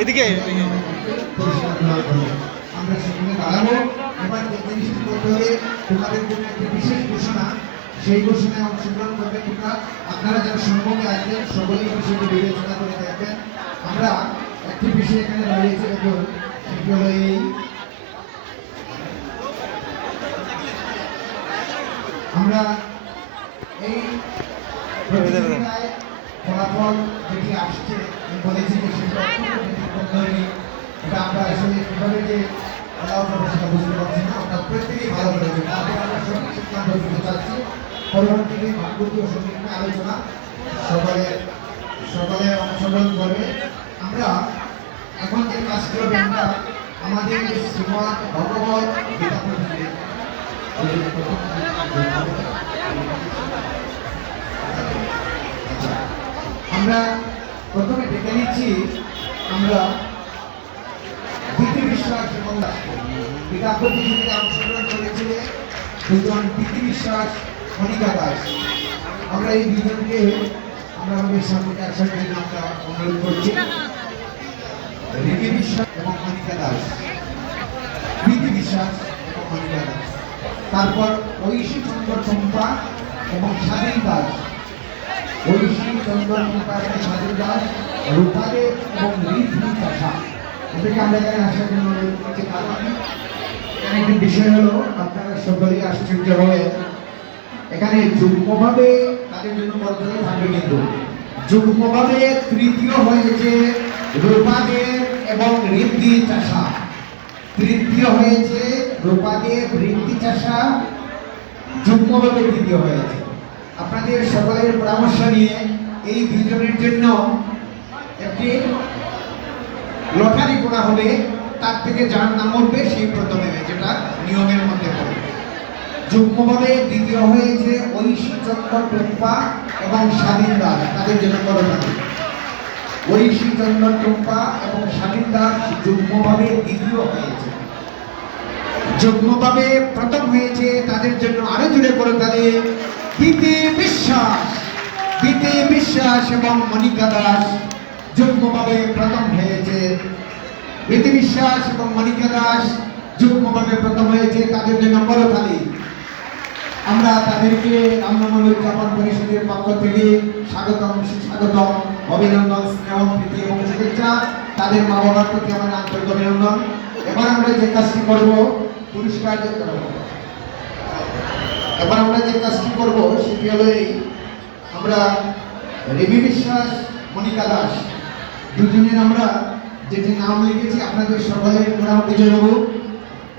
এদিকে আমরা সেখানে দাঁড়াবো এবার করতে হবে তোমাদের জন্য একটি বিশেষ ঘোষণা সেই ঘোষণায় অংশগ্রহণ করবে তোমরা আপনারা যারা সম্মুখে আসবেন সকলেই বিষয়টি বিবেচনা করে দেখবেন আমরা একটি বিষয় এখানে দাঁড়িয়েছি এখন সেটি হলো এই আমরা এই ফলাফল যেটি আসছে বলেছি যে সেটা। এটা আমরা আসলে কীভাবে যে সেটা বুঝতে পারছি না। আমরা প্রত্যেকেই ভালো করেছি তারপরে আমরা সঠিক সিদ্ধান্ত দিতে চাচ্ছি। পরবর্তীতে ভাগ্যতীয় সঙ্গে আলোচনা। সকলে সকলে অংশগ্রহণ করবে আমরা এখন যে কাজ আমরা আমাদের শ্রীমৎ ভগবত গীতা আমরা প্রথমে ডেকে নিচ্ছি, আমরা বিশ্বাস এবং পিতা প্রতিযোগিতা অংশগ্রহণ করেছিল দুজন প্রীতি বিশ্বাস মনিকা দাস আমরা এই দুজনকে রিকি বিশ্বাস এবং দাস। প্রীতি বিশ্বাস এবং দাস। তারপর ঐশী চন্দ্র চম্পা এবং স্বাধীন দাস। ঐশী চন্দ্র চম্পা এবং স্বাধীন দাস রূপাদেব এবং ঋদ্ধি চাষা এদেরকে আমরা এখানে আসার জন্য অনুরোধ করছি। কারণ এখানে একটি বিষয় হলো, আপনারা সকলেই আশ্চর্য হয়ে এখানে যুগ্মভাবে তাদের জন্য বদলে থাকবে কিন্তু। যুগ্মভাবে তৃতীয় হয়েছে রূপাদেব এবং ঋদ্ধি চাষা। তৃতীয় হয়েছে রূপাদেব ঋদ্ধি চাষা। যুগ্মভাবে তৃতীয় হয়েছে। আপনাদের সকলের পরামর্শ নিয়ে এই দুজনের জন্য একটি লটারি করা হবে তার থেকে যার নাম উঠবে সেই প্রথমে, যেটা নিয়মের মধ্যে পড়ে যুগ্মভাবে দ্বিতীয় হয়েছে ঐশী টুম্পা এবং স্বাধীন দাস। তাদের জন্য করোনারি ঐশী চন্দ্র টুম্পা এবং স্বাধীন দাস যুগ্মভাবে দ্বিতীয় হয়েছে। যুগ্মভাবে প্রথম হয়েছে, তাদের জন্য আরও জুড়ে করে তাদের। দিতে বিশ্বাস দিতে বিশ্বাস এবং মনিকা দাস যুগ্মভাবে প্রথম হয়েছে। দিতে বিশ্বাস এবং মনিকা দাস যুগ্মভাবে প্রথম হয়েছে, তাদের জন্য করতালি আমরা তাদেরকে রামনবমী উদযাপন পরিষদের পক্ষ থেকে স্বাগতম স্বাগতম অভিনন্দন, স্নেহ, প্রীতি এবং শুভেচ্ছা। তাদের মা বাবার প্রতি আমার আন্তরিক অভিনন্দন। এবার আমরা যে কাজটি করব, পুরস্কার এবার আমরা যে কাজটি করব, সেটি হলো আমরা রেবি বিশ্বাস মনিকা দাস, দুজনের আমরা যেটি নাম লিখেছি, আপনাদের সকলের নাম বিজয়বাবু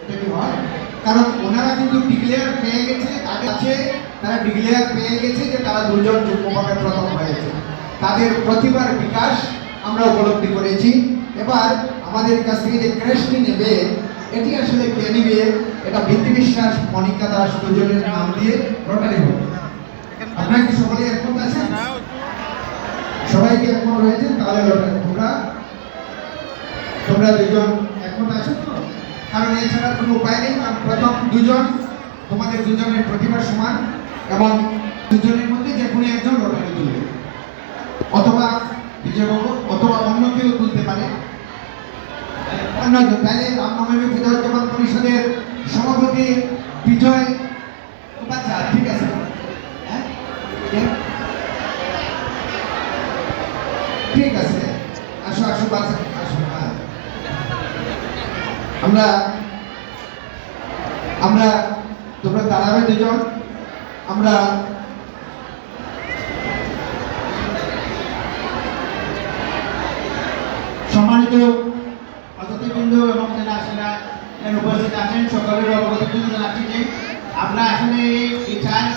এটা কি হয়? কারণ ওনারা কিন্তু ডিক্লেয়ার পেয়ে গেছে আগে আছে তারা ডিক্লেয়ার পেয়ে গেছে যে তারা দুজন যুগ্মভাবে প্রথম হয়েছে। তাদের প্রতিভার বিকাশ আমরা উপলব্ধি করেছি। এবার আমাদের কাছ থেকে যে ক্রেস্টটি নেবে, এটি আসলে কে নিবে, এটা ভিত্তি বিশ্বাস মনিকা দাস দুজনের নাম দিয়ে রোটারি হবে আপনারা কি সকলে একমত আছেন? সবাই কি একমত রয়েছেন? তাহলে তোমরা তোমরা দুজন একমত আছো? কারণ এছাড়া কোনো উপায় নেই। কারণ প্রথম দুজন, তোমাদের দুজনের প্রতিভা সমান এবং দুজনের মধ্যে যে কোনো একজন লটারি তুলবে। অথবা বিজয়বাবু, অথবা অন্য কেউ তুলতে পারে। অন্যজন তাইলে রামনবমী পূজা উদযাপন পরিষদের সভাপতি বিজয় উপাধ্যায়, ঠিক আছে? হ্যাঁ? ঠিক আছে। আসো আসো বাচ্চা আসো আমরা আমরা, তোমরা দাঁড়াবে দুজন। আমরা সম্মানিত অতিথিবৃন্দ এবং যারা আসলে উপস্থিত আছেন, সকলের অবগত জানাচ্ছি যে আমরা আসলে এই চাষ